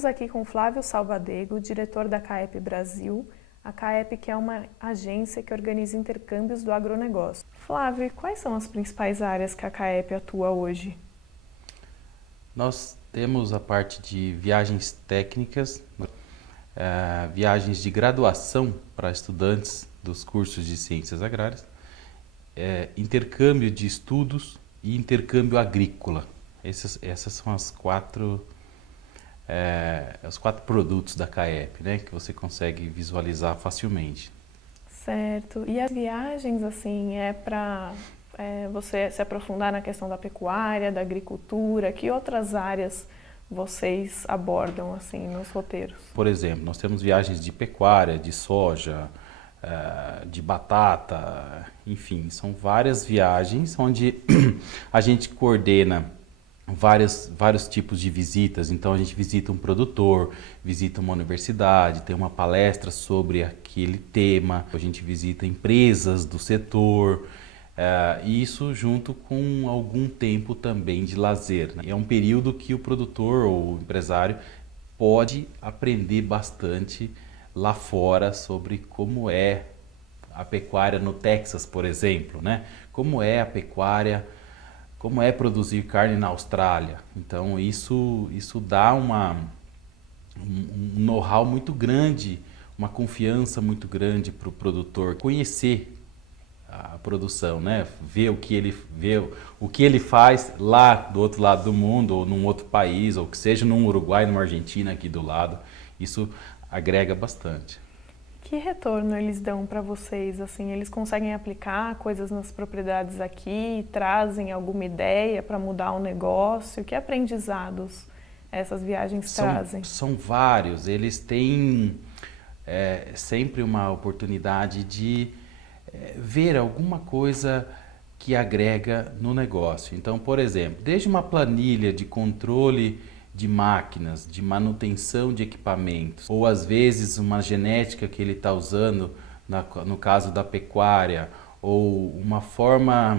Estamos aqui com Flávio Salvadego, diretor da CAEP Brasil, a CAEP que é uma agência que organiza intercâmbios do agronegócio. Flávio, e quais são as principais áreas que a CAEP atua hoje? Nós temos a parte de viagens técnicas, viagens de graduação para estudantes dos cursos de ciências agrárias, intercâmbio de estudos e intercâmbio agrícola. Essas são os quatro produtos da CAEP, né, que você consegue visualizar facilmente. Certo. E as viagens, assim, é para você se aprofundar na questão da pecuária, da agricultura? Que outras áreas vocês abordam, assim, nos roteiros? Por exemplo, nós temos viagens de pecuária, de soja, de batata, enfim, são várias viagens onde a gente coordena vários tipos de visitas. Então a gente visita um produtor, visita uma universidade, tem uma palestra sobre aquele tema, a gente visita empresas do setor, e isso junto com algum tempo também de lazer, né? É um período que o produtor ou o empresário pode aprender bastante lá fora sobre como é a pecuária no Texas, por exemplo, né? Como é a pecuária, como é produzir carne na Austrália. Então isso dá um know-how muito grande, uma confiança muito grande para o produtor conhecer a produção, né? Ver o que ele faz lá do outro lado do mundo, ou num outro país, ou que seja num Uruguai, numa Argentina aqui do lado. Isso agrega bastante. Que retorno eles dão para vocês? Assim, eles conseguem aplicar coisas nas propriedades aqui, trazem alguma ideia para mudar o negócio? Que aprendizados essas viagens trazem? São vários. Eles têm sempre uma oportunidade de ver alguma coisa que agrega no negócio. Então, por exemplo, desde uma planilha de controle de máquinas, de manutenção de equipamentos, ou às vezes uma genética que ele está usando, no caso da pecuária, ou uma forma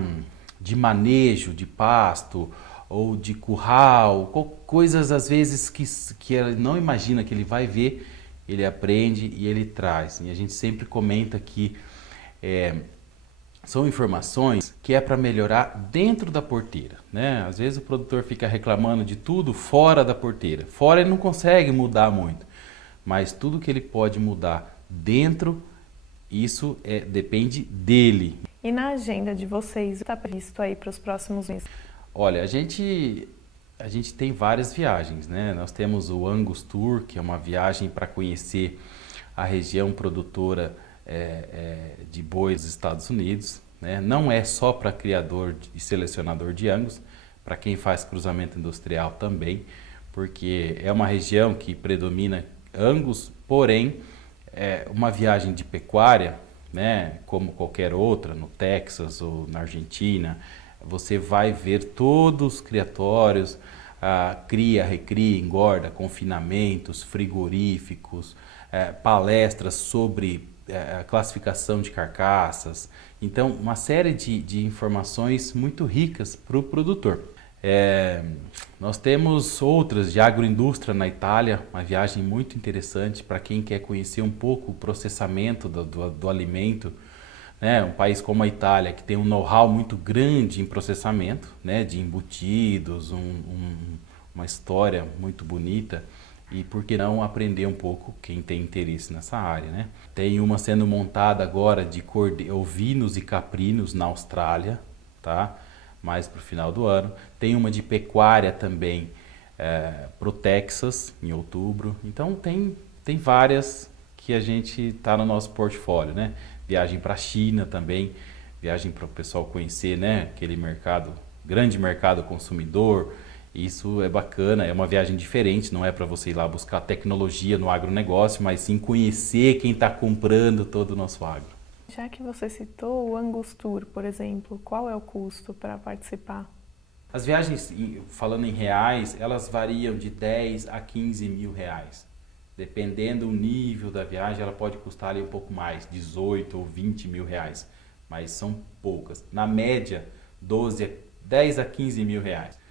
de manejo de pasto, ou de curral, coisas às vezes que ele não imagina que ele vai ver, ele aprende e ele traz. E a gente sempre comenta que são informações que é para melhorar dentro da porteira, né? Às vezes o produtor fica reclamando de tudo fora da porteira. Fora ele não consegue mudar muito, mas tudo que ele pode mudar dentro, isso depende dele. E na agenda de vocês, está previsto aí para os próximos meses? Olha, a gente tem várias viagens, né? Nós temos o Angus Tour, que é uma viagem para conhecer a região produtora de bois dos Estados Unidos, né? Não é só para criador e selecionador de Angus, para quem faz cruzamento industrial também, porque é uma região que predomina Angus, porém uma viagem de pecuária, né, como qualquer outra, no Texas ou na Argentina, você vai ver todos os criatórios, cria, recria, engorda, confinamentos, frigoríficos, palestras sobre classificação de carcaças. Então, uma série de informações muito ricas para o produtor. Nós temos outras de agroindústria na Itália, uma viagem muito interessante para quem quer conhecer um pouco o processamento do alimento, né? Um país como a Itália, que tem um know-how muito grande em processamento, né? De embutidos, uma história muito bonita. E por que não aprender um pouco quem tem interesse nessa área, né? Tem uma sendo montada agora de ovinos e caprinos na Austrália, tá? Mais para o final do ano. Tem uma de pecuária também para o Texas, em outubro. Então tem várias que a gente está no nosso portfólio, né? Viagem para a China também, viagem para o pessoal conhecer, né? Aquele mercado, grande mercado consumidor. Isso é bacana, é uma viagem diferente, não é para você ir lá buscar tecnologia no agronegócio, mas sim conhecer quem está comprando todo o nosso agro. Já que você citou o Angus Tour, por exemplo, qual é o custo para participar? As viagens, falando em reais, elas variam de 10 a 15 mil reais. Dependendo do nível da viagem, ela pode custar ali um pouco mais, 18 ou 20 mil reais, mas são poucas. Na média, 10 a 15 mil reais.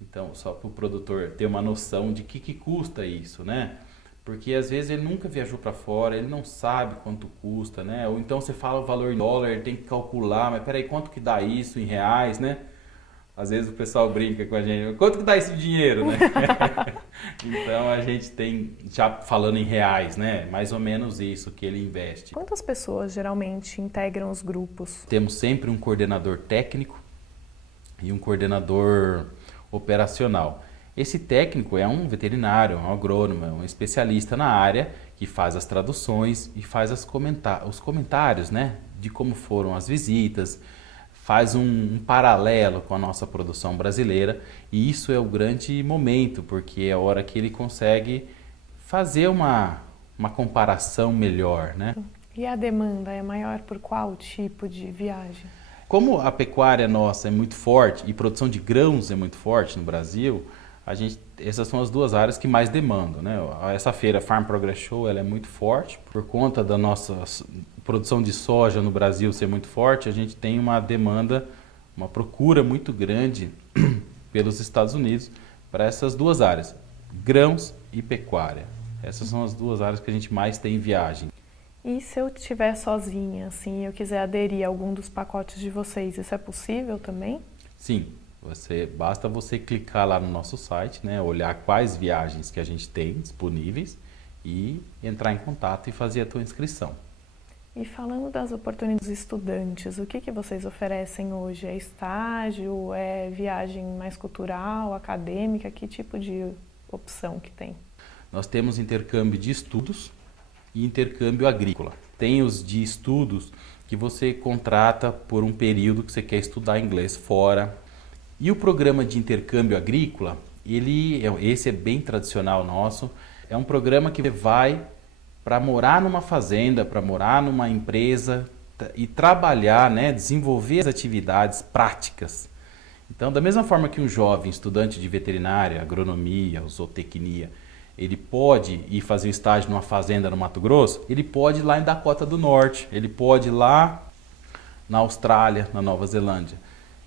Então, só para o produtor ter uma noção de que custa isso, né? Porque às vezes ele nunca viajou para fora, ele não sabe quanto custa, né? Ou então você fala o valor em dólar, ele tem que calcular, mas peraí, quanto que dá isso em reais, né? Às vezes o pessoal brinca com a gente, quanto que dá esse dinheiro, né? Então a gente tem, já falando em reais, né? Mais ou menos isso que ele investe. Quantas pessoas geralmente integram os grupos? Temos sempre um coordenador técnico e um coordenador operacional. Esse técnico é um veterinário, um agrônomo, um especialista na área que faz as traduções e faz os comentários, né, de como foram as visitas, faz um paralelo com a nossa produção brasileira, e isso é o grande momento, porque é a hora que ele consegue fazer uma comparação melhor, né? E a demanda é maior por qual tipo de viagem? Como a pecuária nossa é muito forte e produção de grãos é muito forte no Brasil, essas são as duas áreas que mais demandam, né? Essa feira Farm Progress Show ela é muito forte por conta da nossa produção de soja no Brasil ser muito forte. A gente tem uma demanda, uma procura muito grande pelos Estados Unidos para essas duas áreas, grãos e pecuária. Essas são as duas áreas que a gente mais tem em viagem. E se eu estiver sozinha, assim, eu quiser aderir a algum dos pacotes de vocês, isso é possível também? Sim. Basta você clicar lá no nosso site, né, olhar quais viagens que a gente tem disponíveis e entrar em contato e fazer a tua inscrição. E falando das oportunidades dos estudantes, o que vocês oferecem hoje? É estágio, é viagem mais cultural, acadêmica? Que tipo de opção que tem? Nós temos intercâmbio de estudos e intercâmbio agrícola. Tem os de estudos que você contrata por um período que você quer estudar inglês fora. E o programa de intercâmbio agrícola, esse é bem tradicional nosso, é um programa que vai para morar numa fazenda, para morar numa empresa e trabalhar, né, desenvolver as atividades práticas. Então, da mesma forma que um jovem estudante de veterinária, agronomia, zootecnia, ele pode ir fazer um estágio numa fazenda no Mato Grosso, ele pode ir lá em Dakota do Norte, ele pode ir lá na Austrália, na Nova Zelândia.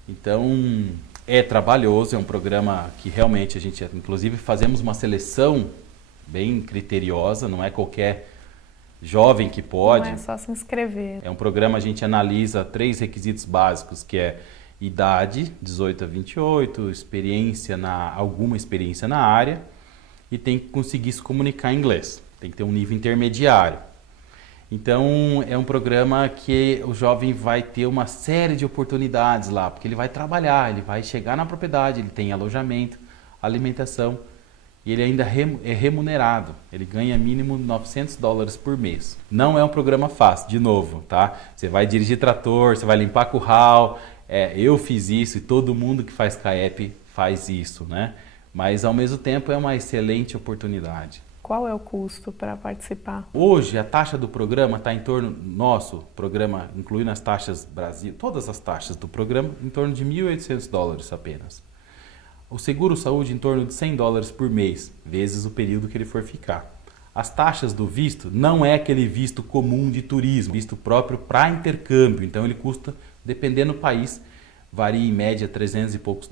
Então, é trabalhoso, é um programa que realmente a gente, inclusive, fazemos uma seleção bem criteriosa, não é qualquer jovem que pode. Não é só se inscrever. É um programa, a gente analisa 3 requisitos básicos, que é idade, 18 a 28, alguma experiência na área, e tem que conseguir se comunicar em inglês, tem que ter um nível intermediário. Então, é um programa que o jovem vai ter uma série de oportunidades lá, porque ele vai trabalhar, ele vai chegar na propriedade, ele tem alojamento, alimentação, e ele ainda é remunerado. Ele ganha mínimo $900 por mês. Não é um programa fácil, de novo, tá? Você vai dirigir trator, você vai limpar curral, eu fiz isso e todo mundo que faz CAEP faz isso, né? Mas, ao mesmo tempo, é uma excelente oportunidade. Qual é o custo para participar? Hoje, a taxa do programa está em torno, nosso programa, incluindo as taxas Brasil, todas as taxas do programa, em torno de $1.800 apenas. O seguro-saúde em torno de $100 por mês, vezes o período que ele for ficar. As taxas do visto não é aquele visto comum de turismo, visto próprio para intercâmbio, então ele custa, dependendo do país, varia em média $300 e poucos.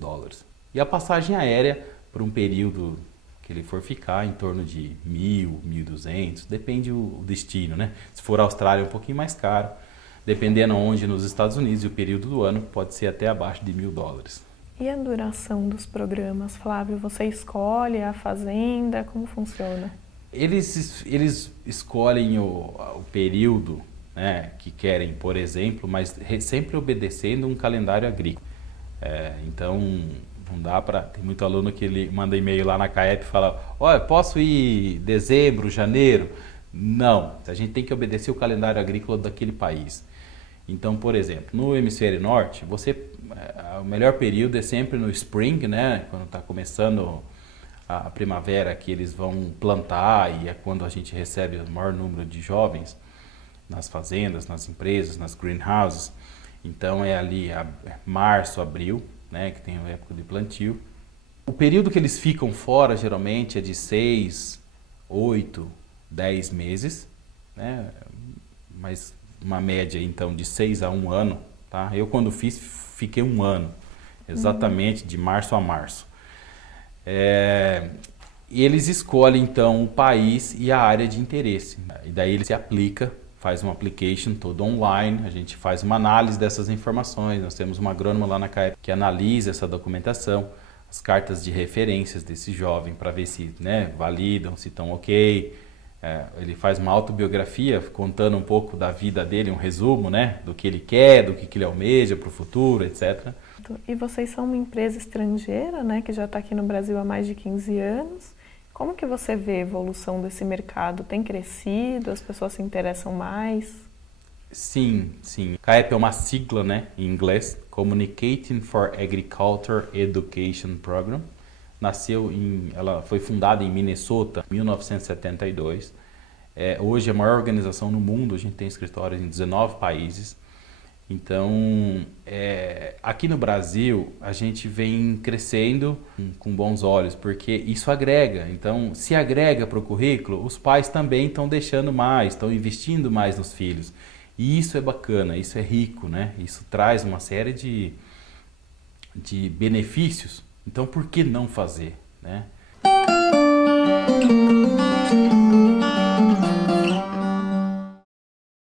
E a passagem aérea, por um período que ele for ficar, em torno de 1.000, 1.200, depende o destino, né? Se for a Austrália é um pouquinho mais caro, dependendo onde nos Estados Unidos e o período do ano, pode ser até abaixo de $1.000. E a duração dos programas, Flávio? Você escolhe a fazenda? Como funciona? Eles escolhem o período, né, que querem, por exemplo, mas sempre obedecendo um calendário agrícola. Então, não dá para... Tem muito aluno que ele manda e-mail lá na CAEP e fala: olha, posso ir dezembro, janeiro? Não, a gente tem que obedecer o calendário agrícola daquele país. Então, por exemplo, no hemisfério norte, o melhor período é sempre no spring, né? Quando está começando a primavera, que eles vão plantar, e é quando a gente recebe o maior número de jovens nas fazendas, nas empresas, nas greenhouses. Então é ali março, abril, né? Que tem a época de plantio. O período que eles ficam fora, geralmente, é de 6, 8, 10 meses, né? Mas uma média, então, de 6 a 1 ano, tá? Eu, quando fiquei 1 ano, exatamente de março a março. E eles escolhem então o país e a área de interesse. E daí ele se aplica, faz um application todo online, a gente faz uma análise dessas informações, nós temos uma agrônoma lá na CAEP que analisa essa documentação, as cartas de referências desse jovem para ver se, né, validam, se estão ok. Ele faz uma autobiografia contando um pouco da vida dele, um resumo, né, do que ele quer, do que ele almeja para o futuro, etc. E vocês são uma empresa estrangeira, né, que já está aqui no Brasil há mais de 15 anos. Como que você vê a evolução desse mercado? Tem crescido? As pessoas se interessam mais? Sim, sim. CAEP é uma sigla, né, em inglês, Communicating for Agriculture Education Program. Ela foi fundada em Minnesota em 1972. Hoje é a maior organização no mundo, a gente tem escritórios em 19 países. Então, aqui no Brasil, a gente vem crescendo com bons olhos, porque isso agrega. Então, se agrega para o currículo, os pais também estão deixando mais, estão investindo mais nos filhos. E isso é bacana, isso é rico, né? Isso traz uma série de benefícios. Então, por que não fazer, né?